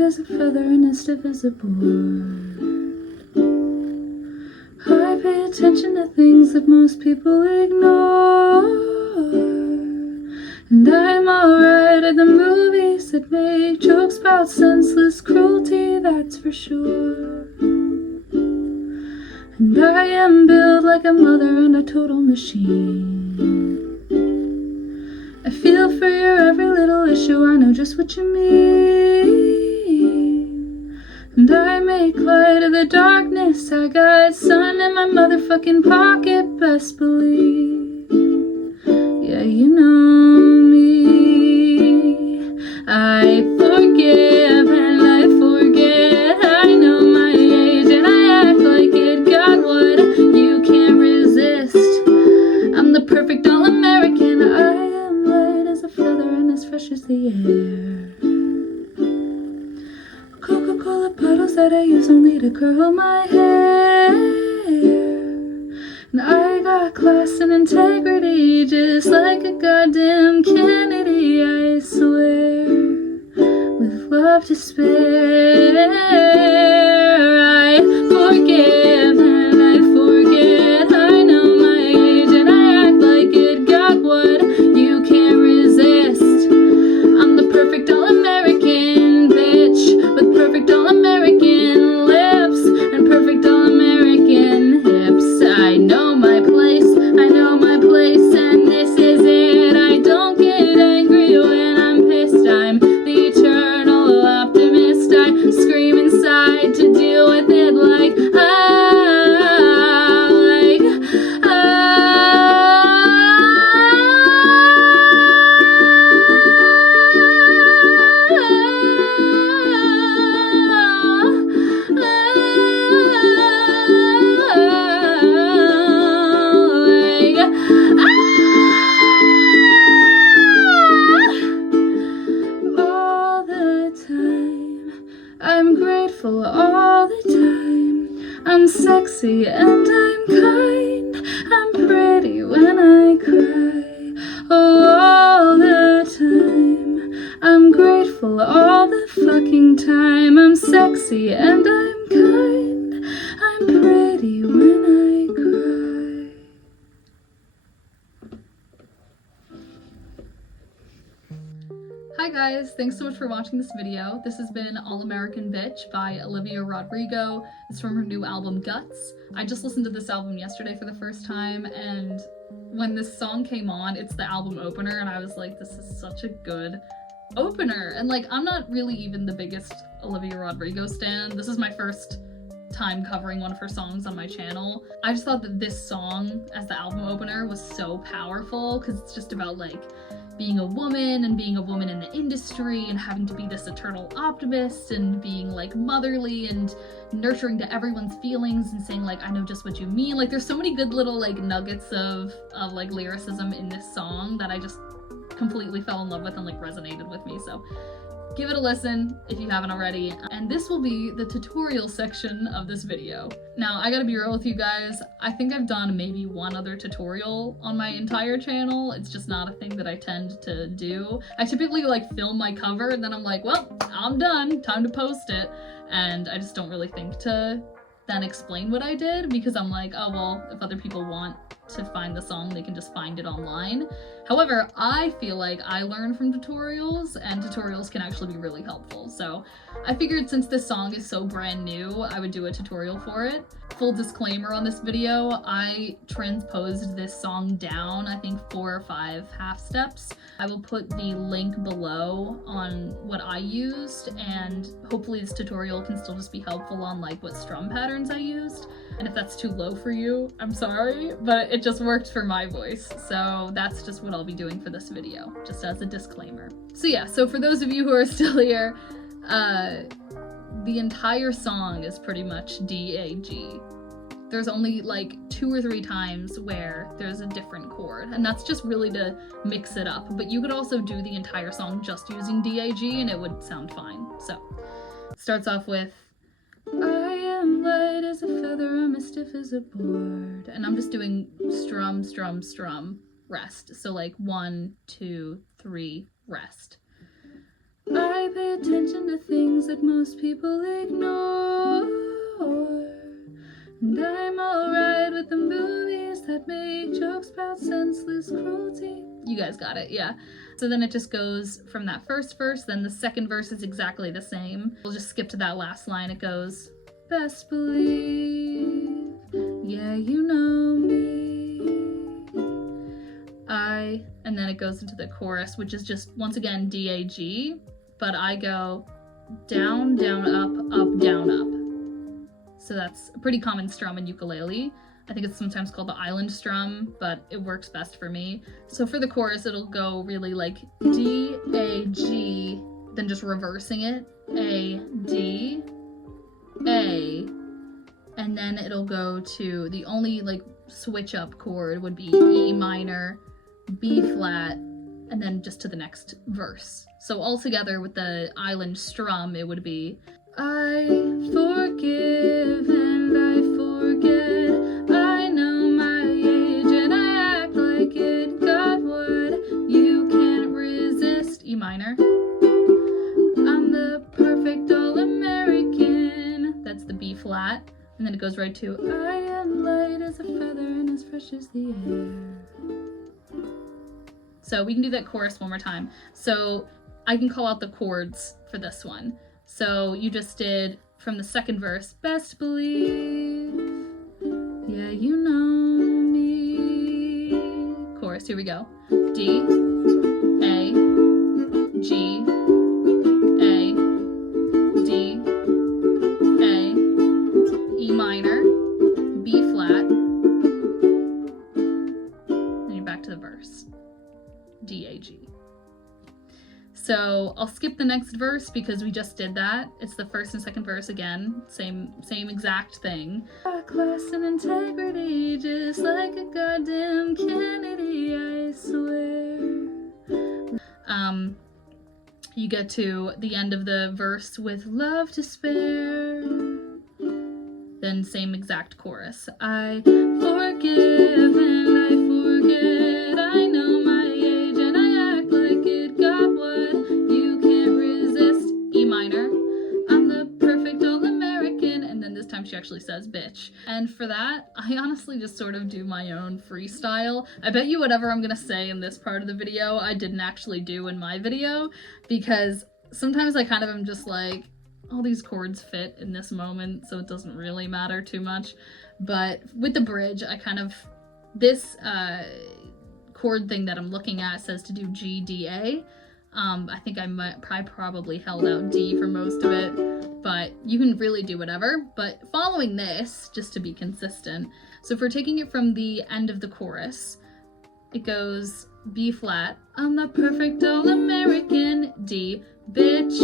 as a feather and as stiff as a board. I pay attention to things that most people ignore. And I'm alright at the movies that make jokes about senseless cruelty, that's for sure. And I am built like a mother and a total machine. I feel for your every little issue, I know just what you mean. And I make light of the darkness, I got sun in my motherfucking pocket, best believe. Yeah, you know me. I forgive and I forget, I know my age and I act like it. Got what you can't resist, I'm the perfect all-American. I am light as a feather and as fresh as the air. Coca-Cola bottles that I use only to curl my hair. And I got class and integrity just like a goddamn Kennedy, I swear, with love to spare. I forgive and I forget, I know my age and I act like it. Got what you can't resist, I'm the perfect all-American bitch with perfect all-American lips and perfect all-American hips. I know my place, I know my place, and this is it. I don't get angry when I'm pissed, I'm the eternal optimist. I scream inside to deal with it like all the time. I'm grateful all the time. I'm sexy and I'm kind. I'm pretty when I cry. Oh, all the time. I'm grateful all the fucking time. I'm sexy and I'm kind. I'm pretty when I cry. Hi guys, thanks so much for watching this video. This has been All American Bitch by Olivia Rodrigo. It's from her new album Guts. I just listened to this album yesterday for the first time, and when this song came on, it's the album opener, and I was like, this is such a good opener. And like, I'm not really even the biggest Olivia Rodrigo stan. This is my first time covering one of her songs on my channel. I just thought that this song as the album opener was so powerful because it's just about like being a woman and being a woman in the industry and having to be this eternal optimist and being like motherly and nurturing to everyone's feelings and saying like, I know just what you mean. Like there's so many good little like nuggets of like lyricism in this song that I just completely fell in love with and like resonated with me. So give it a listen if you haven't already, and this will be the tutorial section of this video. Now, I gotta be real with you guys, I think I've done maybe one other tutorial on my entire channel. It's just not a thing that I tend to do. I typically like film my cover and then I'm like, well, I'm done, time to post it. And I just don't really think to then explain what I did because I'm like, oh well, if other people want to find the song, they can just find it online. However, I feel like I learn from tutorials and tutorials can actually be really helpful. So I figured since this song is so brand new, I would do a tutorial for it. Full disclaimer on this video, I transposed this song down, I think 4 or 5 half steps. I will put the link below on what I used, and hopefully this tutorial can still just be helpful on like what strum patterns I used. And if that's too low for you, I'm sorry, but it just worked for my voice. So that's just what I'll be doing for this video, just as a disclaimer. So yeah, so for those of you who are still here, the entire song is pretty much D, A, G. There's only like 2 or 3 times where there's a different chord, and that's just really to mix it up. But you could also do the entire song just using D, A, G and it would sound fine. So it starts off with, I am light as a feather, I'm as stiff as a board. And I'm just doing strum, strum, strum, rest. So like 1, 2, 3, rest. I pay attention to things that most people ignore. And I'm alright with the movies that make jokes about senseless cruelty. You guys got it, yeah. So then it just goes from that first verse, then the second verse is exactly the same. We'll just skip to that last line. It goes, best believe, yeah, you know me. And then it goes into the chorus, which is just, once again, D, A, G, but I go down, down, up, down, up. So that's a pretty common strum in ukulele. I think it's sometimes called the island strum, but it works best for me. So for the chorus, it'll go really like D, A, G, then just reversing it, A, D, A, and then it'll go to the only like switch up chord would be E minor, B flat, and then just to the next verse. So all together with the island strum, it would be I forgive and I forget. I know my age and I act like it. Got what you can't resist. E minor. I'm the perfect all-American. That's the B flat. And then it goes right to I am light as a feather and as fresh as the air. So we can do that chorus one more time. So I can call out the chords for this one. So you just did from the second verse, best believe, yeah, you know me. Chorus, here we go. D, A, G, A, D, A, E minor, B flat, then you're back to the verse. D, A, G. So I'll skip the next verse because we just did that. It's the first and second verse again. Same exact thing. Class and integrity, just like a goddamn Kennedy, I swear. You get to the end of the verse with love to spare. Then same exact chorus. I forgive and I forget. I know my age and I act like it. Got what you can't resist. E minor. I'm the perfect all-American. And then this time she actually says bitch. And for that, I honestly just sort of do my own freestyle. I bet you whatever I'm gonna say in this part of the video, I didn't actually do in my video, because sometimes I kind of am just like, all these chords fit in this moment, so it doesn't really matter too much. But with the bridge, I kind of, this chord thing that I'm looking at says to do G, D, A. I think I probably held out D for most of it, but you can really do whatever. But following this, just to be consistent, so if we're taking it from the end of the chorus, it goes B flat, I'm the perfect all-American, D, bitch.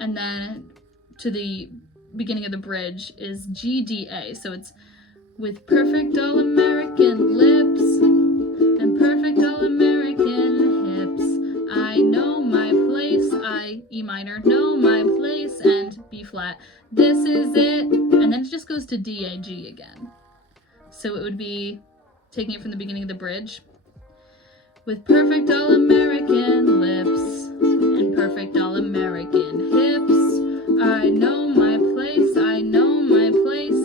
And then to the beginning of the bridge is G, D, A. So it's with perfect all-American lips and perfect all-American hips. I know my place, I, E minor, know my place, and B flat. This is it. And then it just goes to D, A, G again. So it would be taking it from the beginning of the bridge. With perfect all-American lips and perfect all-American hips, I know my place,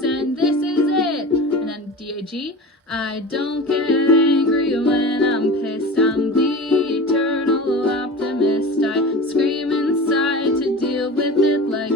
and this is it. And then D-A-G, I don't get angry when I'm pissed, I'm the eternal optimist. I scream inside to deal with it like,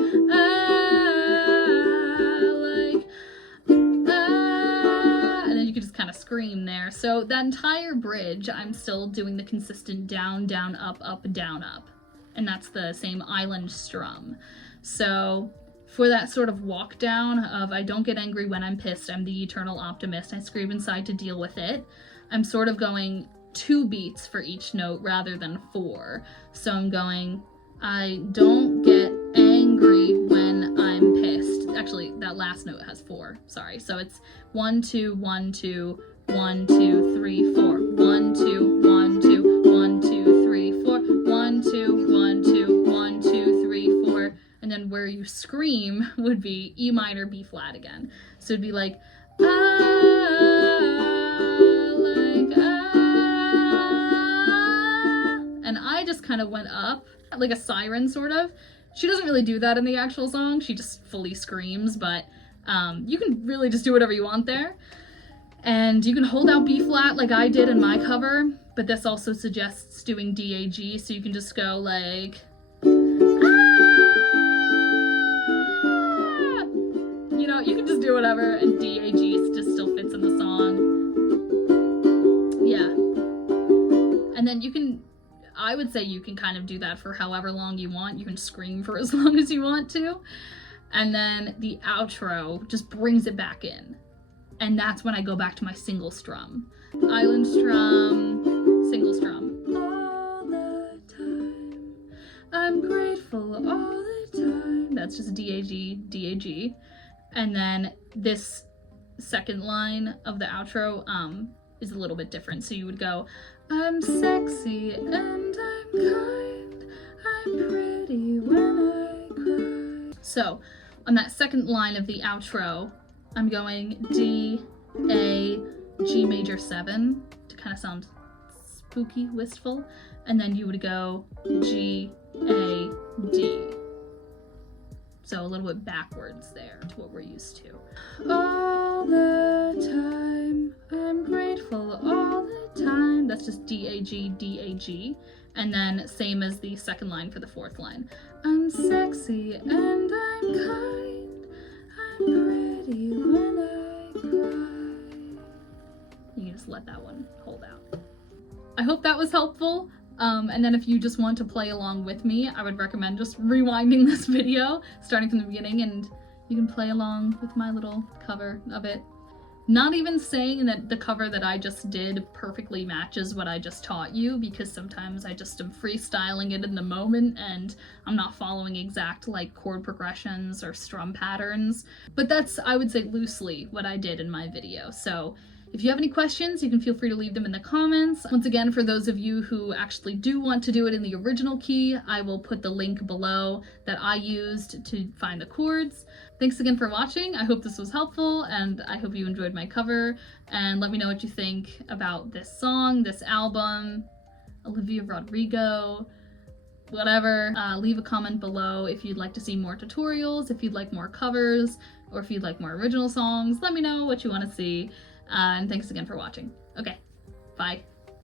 and then you could just kind of scream there. So that entire bridge, I'm still doing the consistent down, down, up, down, up. And that's the same island strum. So for that sort of walk down of I don't get angry when I'm pissed, I'm the eternal optimist, I scream inside to deal with it, I'm sort of going 2 beats for each note rather than 4. So I'm going, I don't get angry when I'm pissed. Actually, that last note has 4, sorry. So it's 1, 2, 1, 2, 1, 2, 3, 4. 1, 2, 1, 2, 1, 2, 3, 4. 1, 2, 1, 2, 1, 2, 3, 4. And then where you scream would be E minor, B flat again. So it'd be like, and I just kind of went up, like a siren sort of. She doesn't really do that in the actual song, she just fully screams, but you can really just do whatever you want there. And you can hold out B flat like I did in my cover, but this also suggests doing DAG, so you can just go like, you know, you can just do whatever, and DAG just still fits in the song. Yeah. And then you can, I would say you can kind of do that for however long you want. You can scream for as long as you want to. And then the outro just brings it back in. And that's when I go back to my single strum. Island strum, single strum. All the time, I'm grateful all the time. That's just DAG, DAG. And then this second line of the outro is a little bit different. So you would go, I'm sexy and I'm kind, I'm pretty when I cry. So on that second line of the outro, I'm going D, A, G major 7 to kind of sound spooky, wistful, and then you would go G, A, D. So a little bit backwards there to what we're used to. All the time, I'm grateful all the time. That's just D-A-G, D-A-G. And then same as the second line for the fourth line. I'm sexy and I'm kind, I'm pretty when I cry. You can just let that one hold out. I hope that was helpful. And then if you just want to play along with me, I would recommend just rewinding this video, starting from the beginning, and you can play along with my little cover of it. Not even saying that the cover that I just did perfectly matches what I just taught you, because sometimes I just am freestyling it in the moment and I'm not following exact like chord progressions or strum patterns. But that's, I would say, loosely what I did in my video. So if you have any questions, you can feel free to leave them in the comments. Once again, for those of you who actually do want to do it in the original key, I will put the link below that I used to find the chords. Thanks again for watching. I hope this was helpful, and I hope you enjoyed my cover. And let me know what you think about this song, this album, Olivia Rodrigo, whatever. Leave a comment below if you'd like to see more tutorials, if you'd like more covers, or if you'd like more original songs. Let me know what you want to see. And thanks again for watching. Okay, bye.